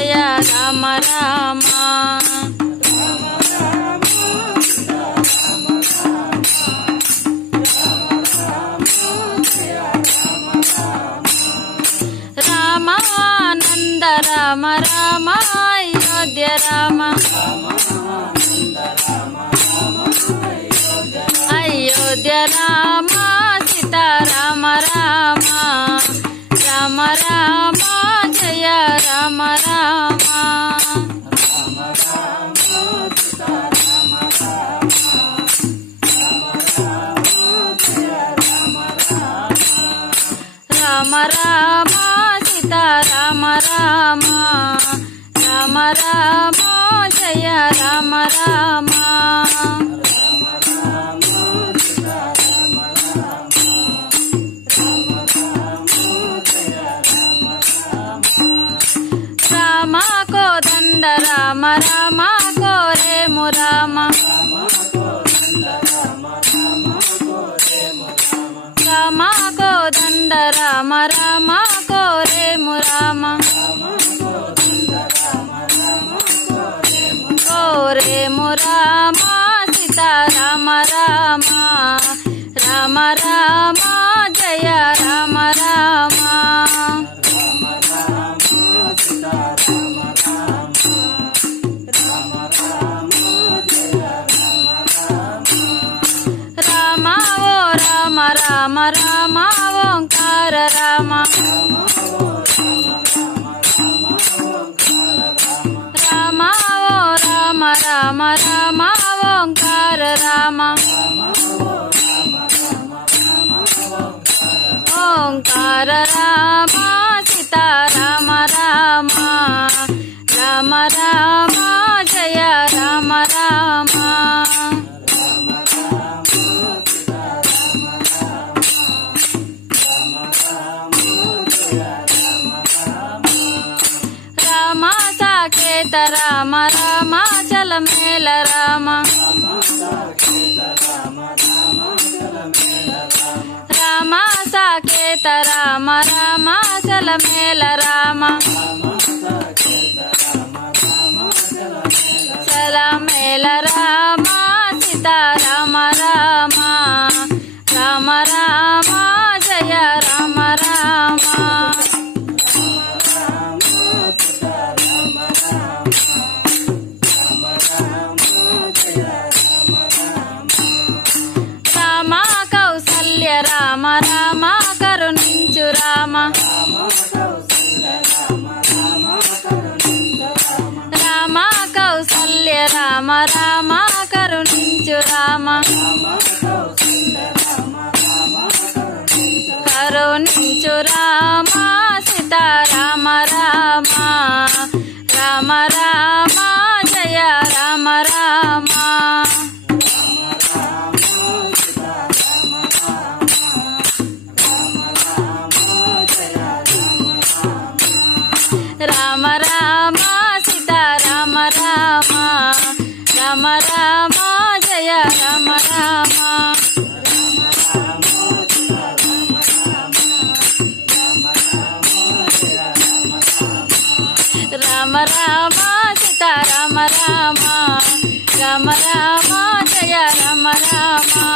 జయ రామ రామ రామానంద రామ రామ అయోధ్య రామ అయోధ్య రామ సీతారామ రామ రామ రామ జయ రామ రామ రామ రామ సీతారామ రామ రామ రామ జయ రామ రామ రామ కోదండ రామ రామ కోరేము రామ రామ కోదండ రామ రామ కోరేము రామ కోరేము రామ సీతారామ రామ రామ రామ జయ రామ రామ రామ ఓ రామ రామ రామ ఓంకార రామ రామ ఓ రామ రామ రామ ఓంకార రామ ఓంకార రామ సీతారామ రామ రామ రామ జయ రామ రామ రామ సాకేత రామ రామ చలమేల రామ రామ సాకేత రామ రామ చలమేల రామ చలమేల రామ సీతారామ రామ రామ రామ జయ రామ రామ రామ కౌసల్య రామ రామ కరుణించు రామ రామ కౌసల్య రామ రామ కరుణించు రామ కరుణించు రామ సీతారామ రామ రామ రామ జయ రామ రామ రామ రామ సీతారామ రామ రామ రామ జయ రామ రామ రామ రామ సీతారామ రామ రామ రామ జయ రామ రామ